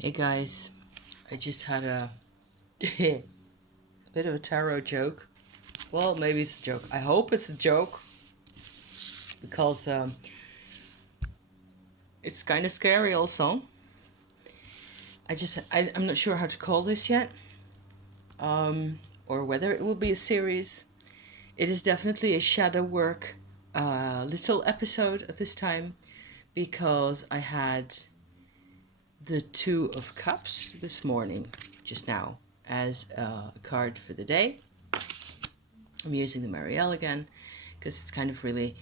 Hey guys, I just had a a bit of a tarot joke. Well, maybe it's a joke. I hope it's a joke because it's kind of scary also. I'm not sure how to call this yet, or whether it will be a series. It is definitely a shadow work little episode at this time because I had the Two of Cups this morning, just now, as a card for the day. I'm using the Marielle again because it's kind of really,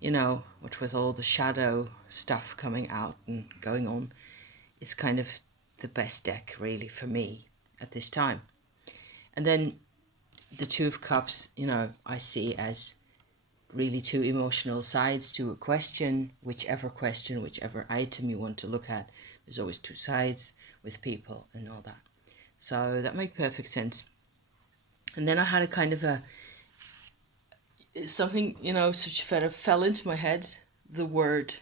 what with all the shadow stuff coming out and going on, it's kind of the best deck really for me at this time. And then the Two of Cups, I see as really two emotional sides to a question, whichever item you want to look at. There's always two sides with people and all that. So that makes perfect sense. And then I had a kind of a something, such fell into my head, the word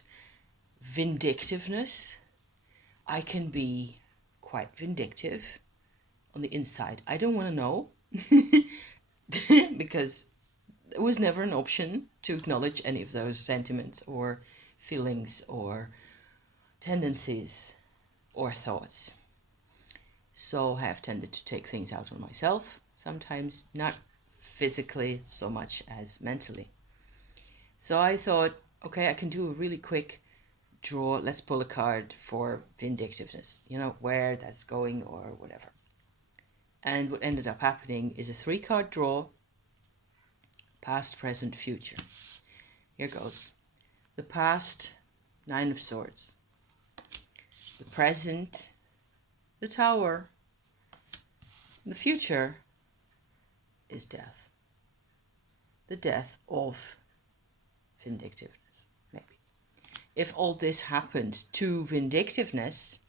vindictiveness. I can be quite vindictive on the inside. I don't want to know because it was never an option to acknowledge any of those sentiments or feelings or tendencies or thoughts. So I have tended to take things out on myself, sometimes not physically so much as mentally. So I thought, okay, I can do a really quick draw. Let's pull a card for vindictiveness, where that's going or whatever. And what ended up happening is a 3-card draw, past, present, future. Here goes. The past, 9 of Swords. The present, the Tower. The future is death. The death of vindictiveness, maybe. If all this happened to vindictiveness,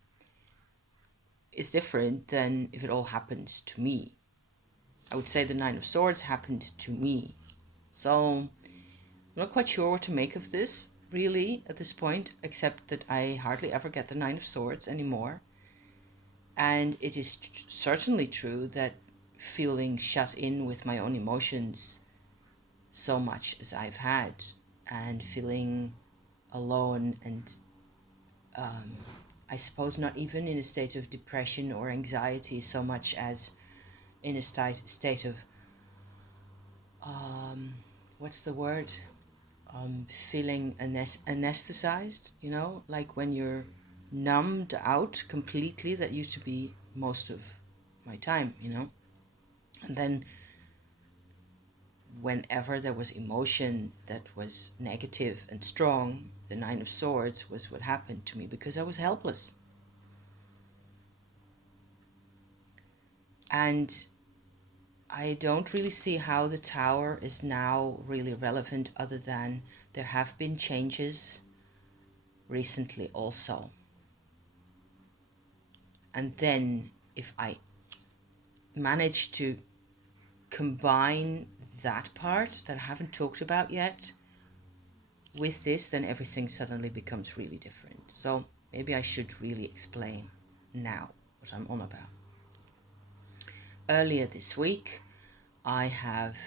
it's different than if it all happens to me. I would say the 9 of Swords happened to me. So I'm not quite sure what to make of this, really, at this point, except that I hardly ever get the 9 of Swords anymore. And it is certainly true that feeling shut in with my own emotions so much as I've had, and feeling alone and I suppose not even in a state of depression or anxiety so much as in a state of what's the word, feeling anesthetized, like when you're numbed out completely. That used to be most of my time, and then whenever there was emotion that was negative and strong, the 9 of Swords was what happened to me because I was helpless. And I don't really see how the Tower is now really relevant, other than there have been changes recently also. And then if I manage to combine that part that I haven't talked about yet with this, then everything suddenly becomes really different. So maybe I should really explain now what I'm on about. Earlier this week, I have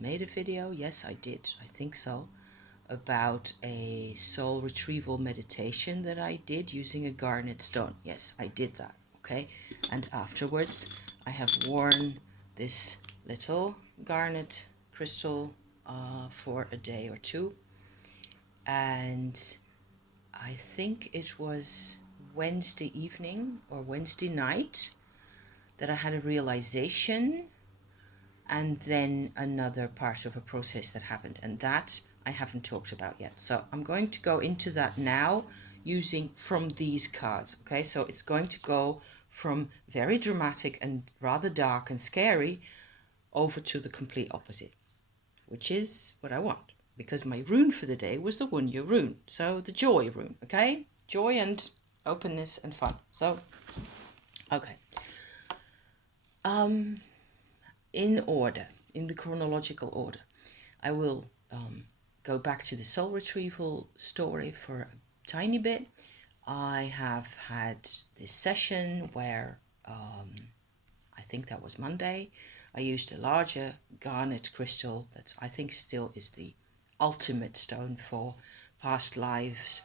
made a video, yes I did, I think so, about a soul retrieval meditation that I did using a garnet stone. Yes, I did that, okay? And afterwards, I have worn this little garnet crystal for a day or two. And I think it was Wednesday evening or Wednesday night that I had a realization, and then another part of a process that happened, and that I haven't talked about yet. So I'm going to go into that now using from these cards. Okay, so it's going to go from very dramatic and rather dark and scary over to the complete opposite, which is what I want, because my rune for the day was the Wunya rune. So the joy rune, okay? Joy and openness and fun. So, okay. In order, in the chronological order, I will go back to the soul retrieval story for a tiny bit. I have had this session where I think that was Monday. I used a larger garnet crystal that I think still is the ultimate stone for past lives,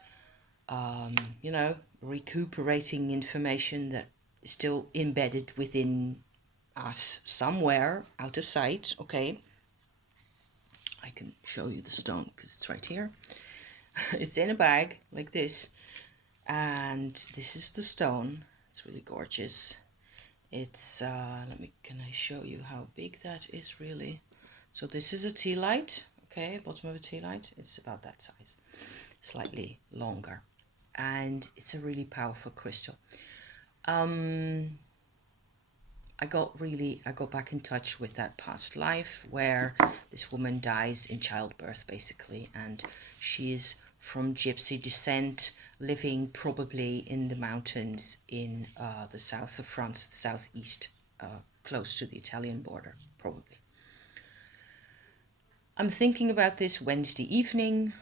you know, recuperating information that is still embedded within us somewhere out of sight. Okay, I can show you the stone because it's right here. It's in a bag like this, and this is the stone. It's really gorgeous. It's can I show you how big that is really? So this is a tea light, okay, bottom of a tea light. It's about that size, slightly longer, and it's a really powerful crystal. I got back in touch with that past life where this woman dies in childbirth, basically, and she's from gypsy descent, living probably in the mountains in the south of France, the southeast, close to the Italian border, probably. I'm thinking about this Wednesday evening,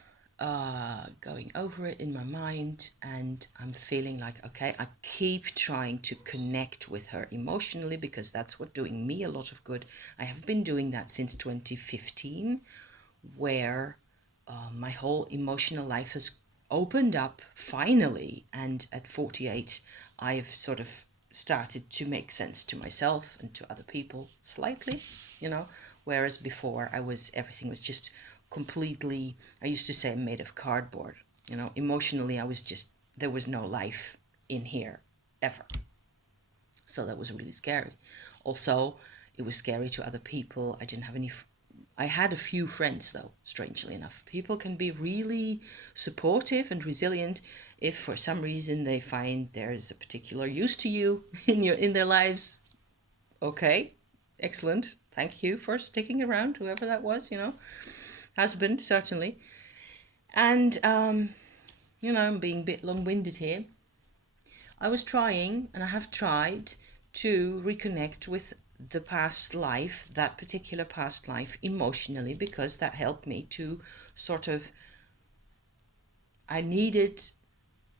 going over it in my mind, and I'm feeling like, okay, I keep trying to connect with her emotionally because that's what's doing me a lot of good. I have been doing that since 2015, where my whole emotional life has opened up finally, and at 48, I've sort of started to make sense to myself and to other people slightly, you know, whereas before everything was just completely, I used to say, made of cardboard. You know, emotionally, there was no life in here ever. So that was really scary. Also, it was scary to other people. I had a few friends, though, strangely enough. People can be really supportive and resilient if for some reason they find there's a particular use to you in their lives. Okay, excellent. Thank you for sticking around, whoever that was, you know. Husband, certainly. And, you know, I'm being a bit long-winded here. I was trying, and I have tried, to reconnect with the past life, that particular past life, emotionally, because that helped me to sort of, I needed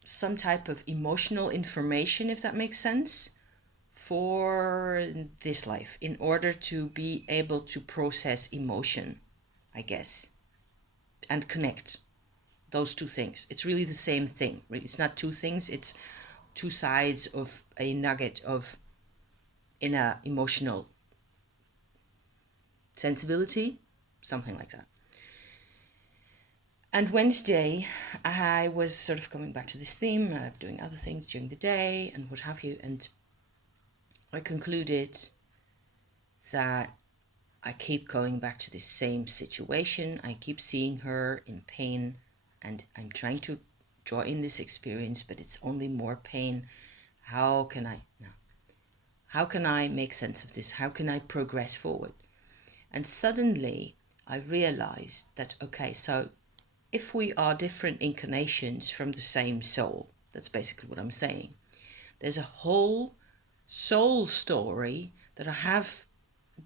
some type of emotional information, if that makes sense, for this life in order to be able to process emotion, I guess, and connect those two things. It's really the same thing. It's not two things, it's two sides of a nugget of inner emotional sensibility, something like that. And Wednesday, I was sort of coming back to this theme, doing other things during the day and what have you, and I concluded that I keep going back to this same situation. I keep seeing her in pain, and I'm trying to draw in this experience, but it's only more pain. How can I make sense of this? How can I progress forward? And suddenly I realized that, okay, so if we are different incarnations from the same soul, that's basically what I'm saying. There's a whole soul story that I have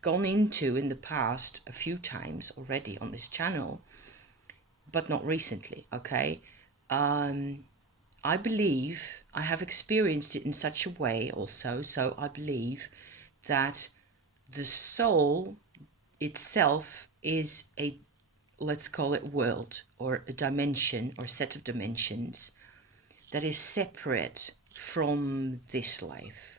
gone into in the past a few times already on this channel, but not recently, okay? I believe I have experienced it in such a way also, so I believe that the soul itself is a, let's call it, world or a dimension or set of dimensions that is separate from this life.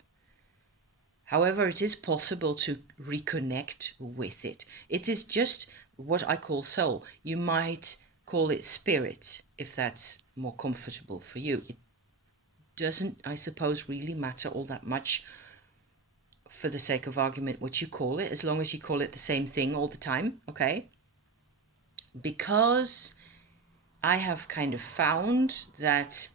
However, it is possible to reconnect with it. It is just what I call soul. You might call it spirit if that's more comfortable for you. It doesn't, I suppose, really matter all that much for the sake of argument what you call it, as long as you call it the same thing all the time, okay? Because I have kind of found that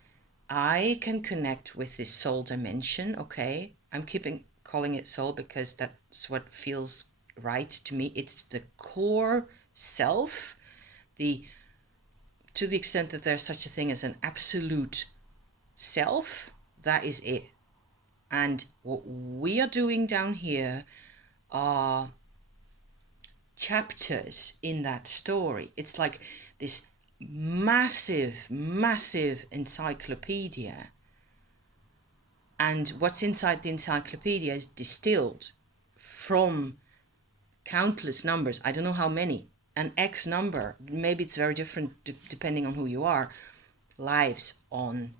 I can connect with this soul dimension, okay? I'm keeping calling it soul because that's what feels right to me. It's the core self, to the extent that there's such a thing as an absolute self, that is it. And what we are doing down here are chapters in that story. It's like this massive encyclopedia, and what's inside the encyclopedia is distilled from countless numbers. I don't know how many, an X number, maybe it's very different depending on who you are, lives on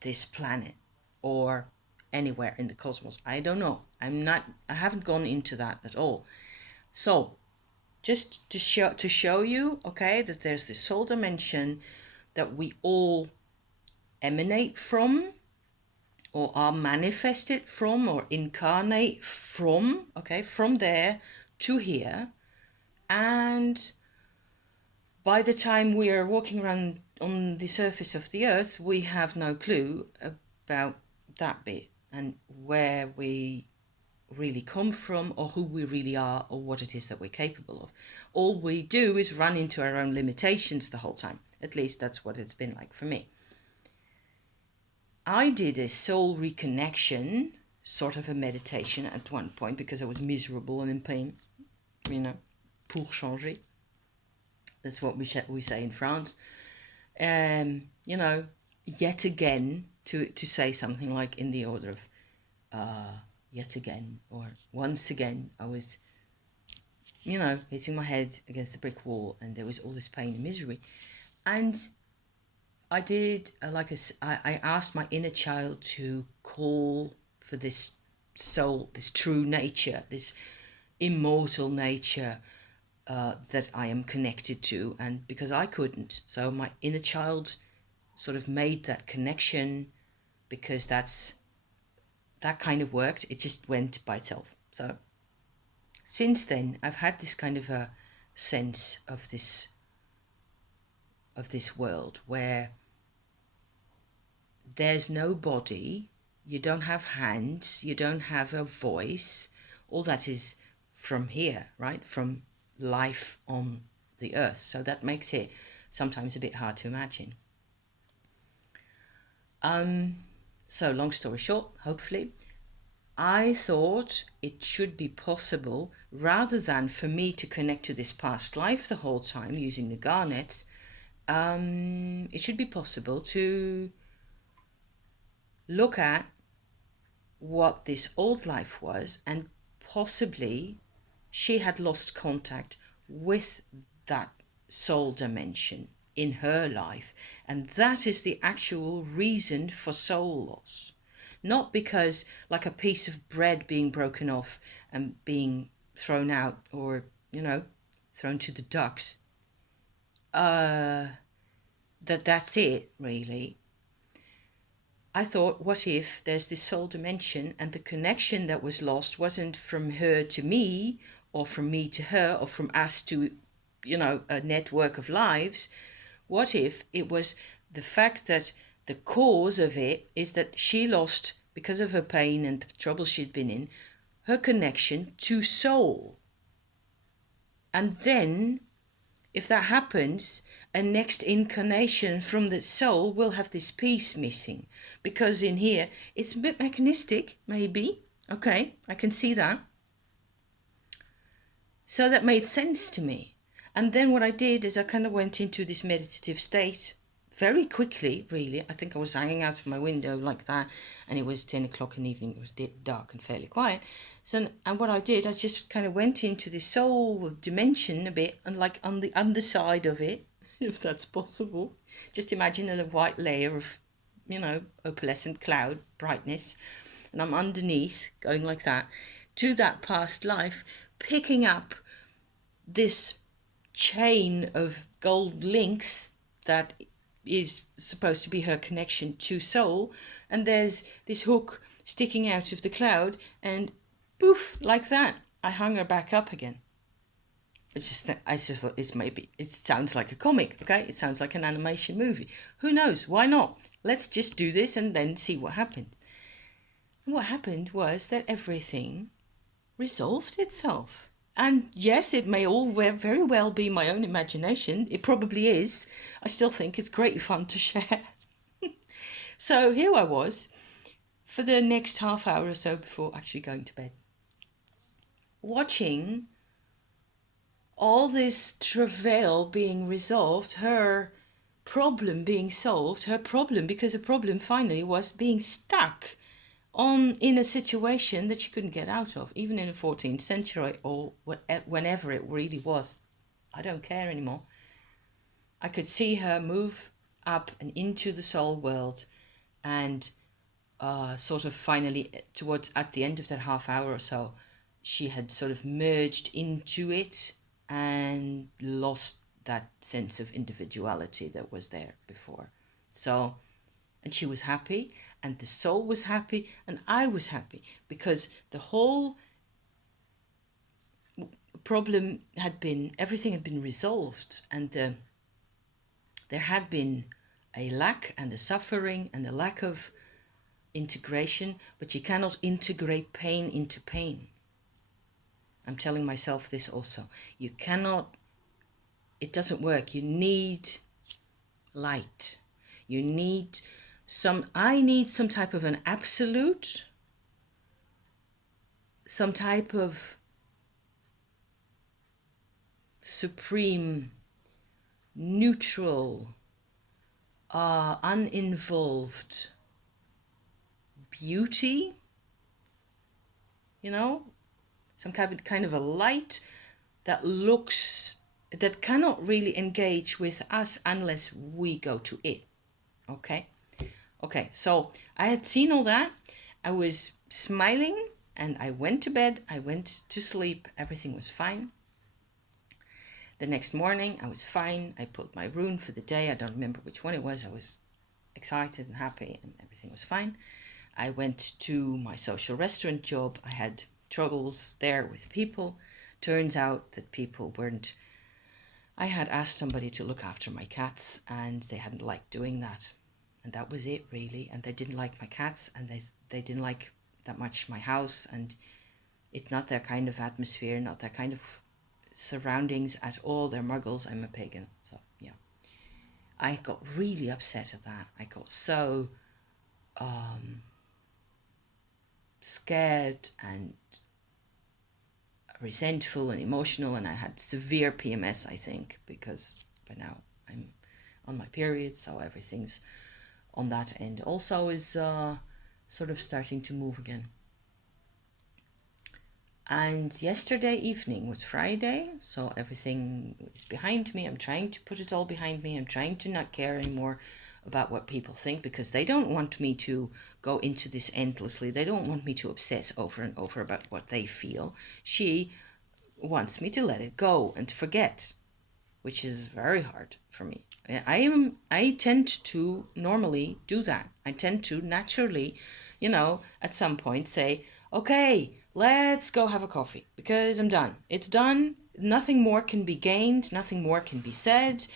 this planet or anywhere in the cosmos. I don't know. I haven't gone into that at all. So just to show you, okay, that there's this soul dimension that we all emanate from, or are manifested from, or incarnate from, okay, from there to here. And by the time we are walking around on the surface of the earth, we have no clue about that bit and where we really come from, or who we really are, or what it is that we're capable of. All we do is run into our own limitations the whole time. At least that's what it's been like for me. I did a soul reconnection, sort of a meditation at one point, because I was miserable and in pain, pour changer. That's what we say in France. Yet again, to say something like in the order of yet again, or once again, I was, hitting my head against the brick wall, and there was all this pain and misery. And I did, I asked my inner child to call for this soul, this true nature, this immortal nature that I am connected to. And because I couldn't, so my inner child sort of made that connection, because that kind of worked. It just went by itself. So since then, I've had this kind of a sense of this world where there's no body, you don't have hands, you don't have a voice. All that is from here, right? From life on the earth. So that makes it sometimes a bit hard to imagine. So long story short, hopefully, I thought it should be possible, rather than for me to connect to this past life the whole time using the garnets, it should be possible to look at what this old life was, and possibly she had lost contact with that soul dimension in her life, and that is the actual reason for soul loss. Not because, like a piece of bread being broken off and being thrown out, or thrown to the ducks, that's it, really. I thought, what if there's this soul dimension, and the connection that was lost wasn't from her to me, or from me to her, or from us to, a network of lives? What if it was the fact that the cause of it is that she lost, because of her pain and the trouble she'd been in, her connection to soul? And then, if that happens, a next incarnation from the soul will have this piece missing. Because in here, it's a bit mechanistic, maybe. Okay, I can see that. So that made sense to me. And then what I did is I kind of went into this meditative state very quickly, really. I think I was hanging out of my window like that, and it was 10 o'clock in the evening. It was dark and fairly quiet. So, and what I did, I just kind of went into this soul dimension a bit, and like on the underside of it, if that's possible. Just imagine a white layer of, opalescent cloud brightness, and I'm underneath, going like that, to that past life, picking up this chain of gold links that is supposed to be her connection to soul, and there's this hook sticking out of the cloud, and poof, like that, I hung her back up again. I just thought it sounds like a comic, okay? It sounds like an animation movie. Who knows? Why not? Let's just do this and then see what happened. And what happened was that everything resolved itself. And yes, it may all very well be my own imagination. It probably is. I still think it's great fun to share. So here I was for the next half hour or so before actually going to bed, watching all this travail being resolved, her problem being solved, her problem, because her problem finally was being stuck on in a situation that she couldn't get out of, even in the 14th century or whenever it really was. I don't care anymore. I could see her move up and into the soul world, and sort of finally towards at the end of that half hour or so, she had sort of merged into it and lost that sense of individuality that was there before. So, and she was happy, and the soul was happy, and I was happy, because the whole problem had been, everything had been resolved, and there had been a lack and a suffering and a lack of integration, but you cannot integrate pain into pain. I'm telling myself this also. You cannot, it doesn't work. You need light. You need I need some type of an absolute, some type of supreme, neutral, uninvolved beauty, some kind of a light that looks, that cannot really engage with us unless we go to it. Okay, so I had seen all that. I was smiling, and I went to bed. I went to sleep. Everything was fine. The next morning, I was fine. I pulled my rune for the day. I don't remember which one it was. I was excited and happy, and everything was fine. I went to my social restaurant job. I had troubles there with people. Turns out that people weren't. I had asked somebody to look after my cats, and they hadn't liked doing that. And that was it, really. And they didn't like my cats, and they didn't like that much my house, and it's not their kind of atmosphere, not their kind of surroundings at all. They're muggles. I'm a pagan. So, yeah. I got really upset at that. I got so scared and resentful and emotional, and I had severe PMS, I think, because by now I'm on my period, so everything's on that end also is sort of starting to move again. And yesterday evening was Friday, so everything is behind me. I'm trying to put it all behind me. I'm trying to not care anymore about what people think, because they don't want me to go into this endlessly. They don't want me to obsess over and over about what they feel. She wants me to let it go and forget, which is very hard for me. I tend to normally do that. I tend to naturally, at some point say, okay, let's go have a coffee, because I'm done. It's done. Nothing more can be gained. Nothing more can be said.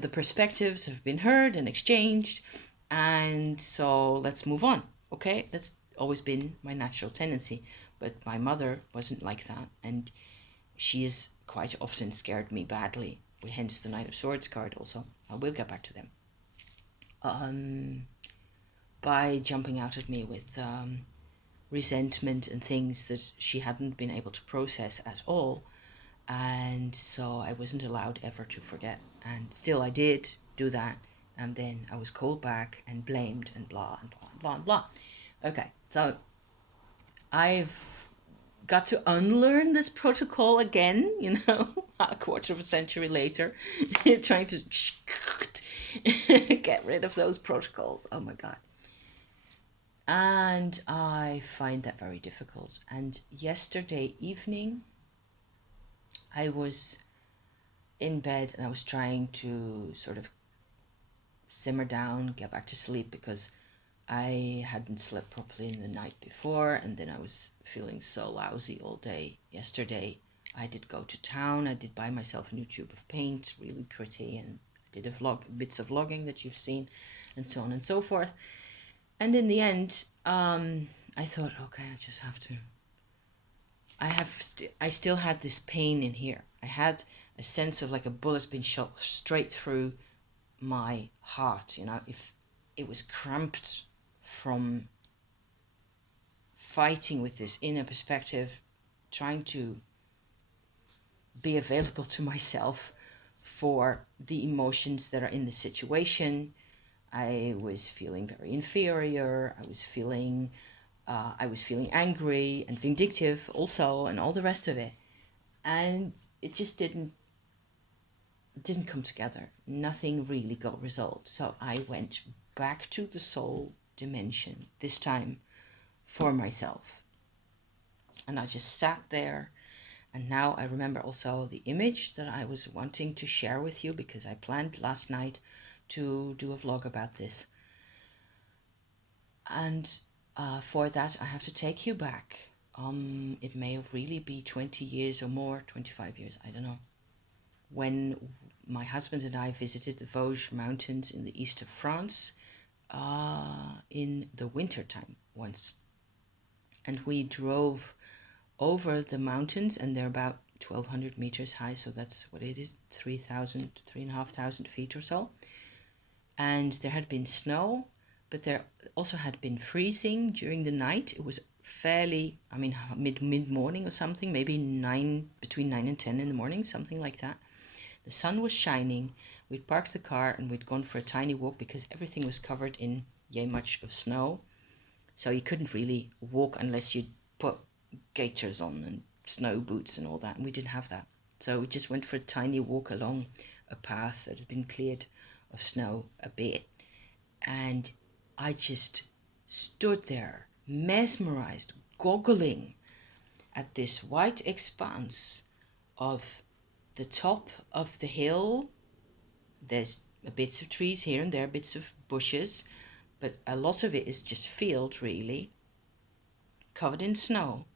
The perspectives have been heard and exchanged. And so let's move on. Okay, that's always been my natural tendency. But my mother wasn't like that. And she has quite often scared me badly. Hence the Knight of Swords card also. I will get back to them. By jumping out at me with resentment and things that she hadn't been able to process at all. And so I wasn't allowed ever to forget. And still I did do that. And then I was called back and blamed and blah and blah and blah and blah. Okay, so I've got to unlearn this protocol again, a quarter of a century later, trying to get rid of those protocols. Oh my God. And I find that very difficult. And yesterday evening, I was in bed and I was trying to sort of simmer down, get back to sleep, because I hadn't slept properly in the night before, and then I was feeling so lousy all day. Yesterday, I did go to town. I did buy myself a new tube of paint, really pretty, and I did bits of vlogging that you've seen, and so on and so forth. And in the end, I thought, okay, I just have to. I still had this pain in here. I had a sense of like a bullet's been shot straight through my heart. If it was cramped from fighting with this inner perspective, trying to be available to myself for the emotions that are in the situation. I was feeling very inferior. I was feeling angry and vindictive also, and all the rest of it. And it just didn't come together. Nothing really got resolved. So I went back to the soul dimension, this time for myself. And I just sat there. And now I remember also the image that I was wanting to share with you, because I planned last night to do a vlog about this. And for that, I have to take you back. It may really be 20 years or more, 25 years, I don't know. When my husband and I visited the Vosges Mountains in the east of France in the wintertime once. And we drove over the mountains, and they're about 1,200 meters high, so that's what it is, 3,500 feet or so. And there had been snow, but there also had been freezing during the night. It was fairly, mid-morning or something, maybe between 9 and 10 in the morning, something like that. The sun was shining. We'd parked the car and we'd gone for a tiny walk because everything was covered in yay much of snow. So you couldn't really walk unless you put gaiters on and snow boots and all that. And we didn't have that. So we just went for a tiny walk along a path that had been cleared of snow a bit. And I just stood there, mesmerized, goggling at this white expanse of the top of the hill. There's bits of trees here and there, bits of bushes, but a lot of it is just field, really, covered in snow.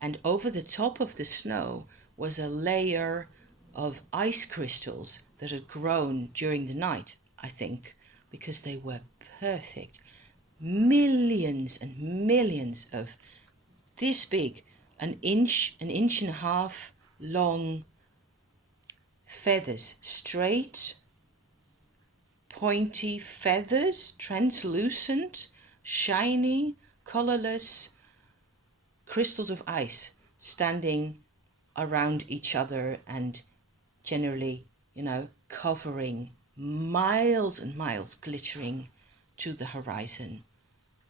And over the top of the snow was a layer of ice crystals that had grown during the night, I think, because they were perfect. Millions and millions of this big, an inch and a half long feathers, straight, pointy feathers, translucent, shiny, colorless crystals of ice standing around each other and generally, covering miles and miles, glittering to the horizon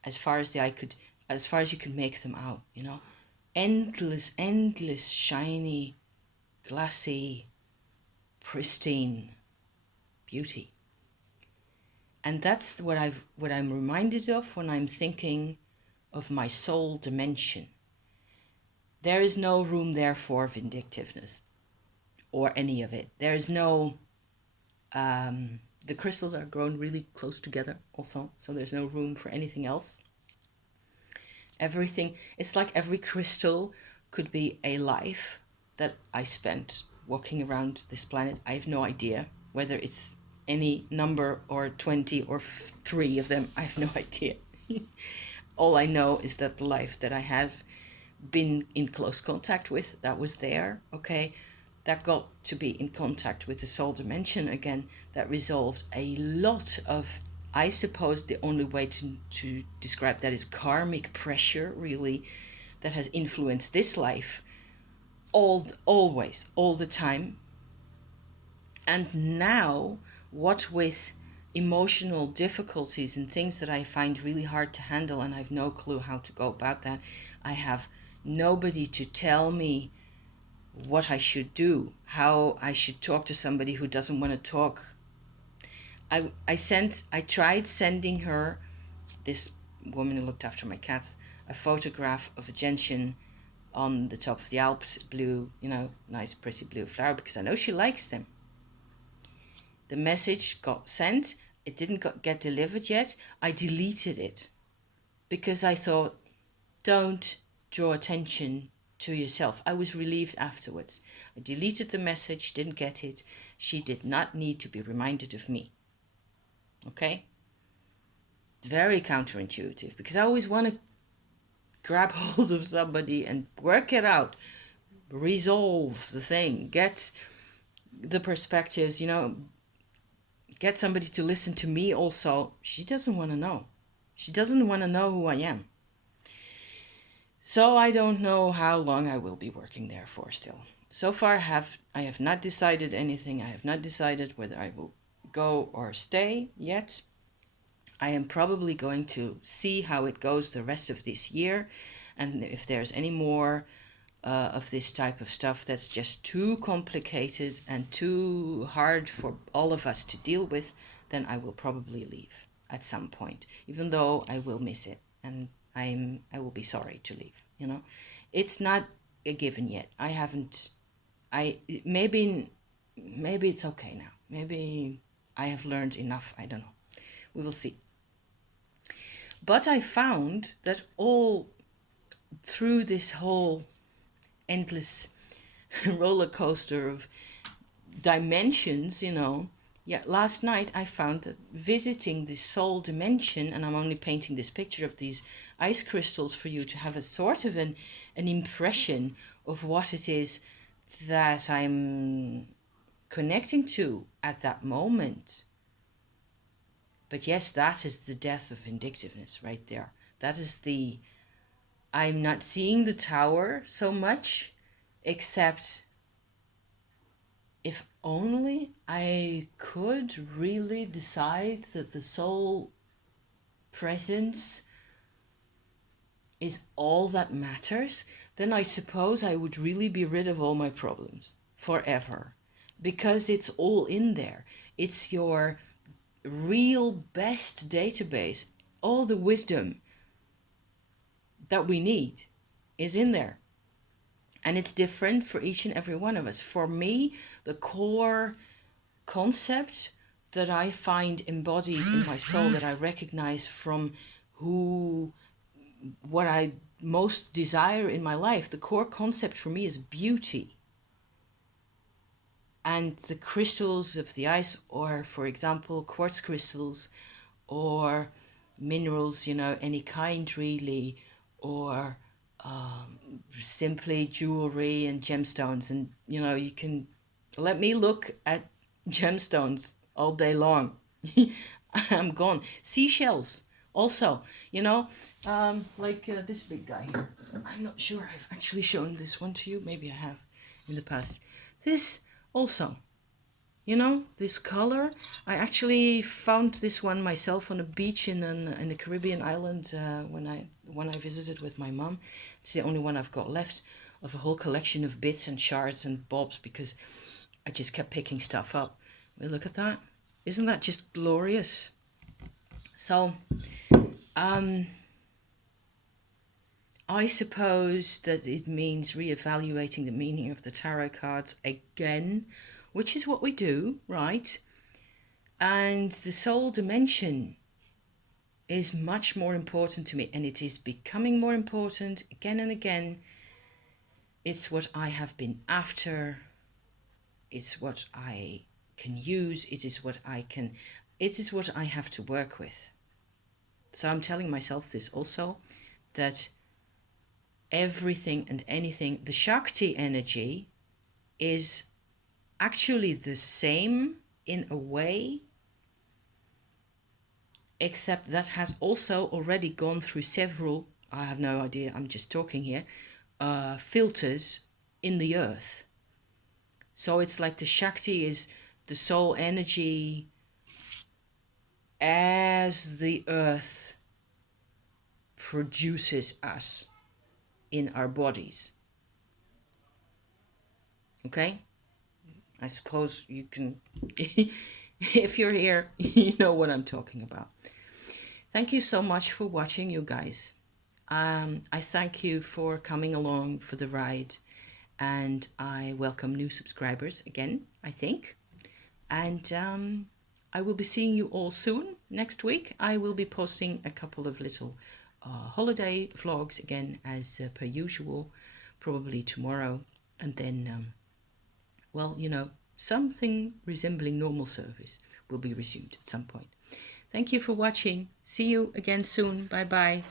as far as you could make them out, endless, shiny, glassy, pristine beauty. And that's what I'm reminded of when I'm thinking of my soul dimension. There is no room there for vindictiveness or any of it. There is no, the crystals are grown really close together also, so there's no room for anything else. Everything, it's like every crystal could be a life that I spent walking around this planet. I have no idea whether it's any number or 20 or 3 of them. I have no idea. All I know is that the life that I have been in close contact with, that was there, okay, that got to be in contact with the soul dimension again, that resolved a lot of, I suppose the only way to describe that is karmic pressure, really, that has influenced this life always, all the time. And now, what with emotional difficulties and things that I find really hard to handle, and I've no clue how to go about that, I have nobody to tell me what I should do, how I should talk to somebody who doesn't want to talk. I tried sending her, this woman who looked after my cats, a photograph of a gentian on the top of the Alps, blue, nice pretty blue flower, because I know she likes them. The message got sent. It didn't get delivered yet. I deleted it because I thought, don't draw attention to yourself. I was relieved afterwards. I deleted the message, didn't get it. She did not need to be reminded of me. Okay? Very counterintuitive, because I always want to grab hold of somebody and work it out, resolve the thing, get the perspectives, get somebody to listen to me also. She doesn't want to know. She doesn't want to know who I am. So I don't know how long I will be working there for still. so far I have not decided anything. I have not decided whether I will go or stay yet. I am probably going to see how it goes the rest of this year, and if there's any more of this type of stuff that's just too complicated and too hard for all of us to deal with, then I will probably leave at some point, even though I will miss it, and I will be sorry to leave. You know, it's not a given yet. I haven't. I maybe it's okay now. Maybe I have learned enough. I don't know. We will see. But I found that all through this whole endless roller coaster of dimensions, you know, yeah, last night I found that visiting the soul dimension, and I'm only painting this picture of these ice crystals for you to have a sort of an impression of what it is that I'm connecting to at that moment. But yes, that is the death of vindictiveness right there. That is the, I'm not seeing the tower so much, except if only I could really decide that the soul presence is all that matters, then I suppose I would really be rid of all my problems forever, because it's all in there. It's your real best database. All the wisdom that we need is in there. And it's different for each and every one of us. For me, the core concept that I find embodied in my soul, that I recognize from what I most desire in my life, the core concept for me is beauty. And the crystals of the ice, or for example, quartz crystals, or minerals, you know, any kind really, or simply jewelry and gemstones. And, you know, you can let me look at gemstones all day long. I'm gone. Seashells also, you know, like this big guy here. I'm not sure I've actually shown this one to you. Maybe I have in the past. This also, you know, this color. I actually found this one myself on a beach in a Caribbean island when I visited with my mom. It's the only one I've got left of a whole collection of bits and shards and bobs, because I just kept picking stuff up. Look at that. Isn't that just glorious? So, I suppose that it means reevaluating the meaning of the tarot cards again, which is what we do, right? And the soul dimension is much more important to me, and it is becoming more important again and again. It's what I have been after. It's what I can use. It is what I have to work with. So I'm telling myself this also, that everything and anything, the Shakti energy is actually the same in a way, except that has also already gone through several, I have no idea, I'm just talking here, filters in the earth. So it's like the Shakti is the soul energy as the earth produces us in our bodies. Okay? I suppose you can, if you're here, you know what I'm talking about. Thank you so much for watching, you guys. I thank you for coming along for the ride, and I welcome new subscribers again, I think. And I will be seeing you all soon. Next week, I will be posting a couple of little holiday vlogs again, as per usual, probably tomorrow. And then, well, you know, something resembling normal service will be resumed at some point. Thank you for watching. See you again soon. Bye-bye.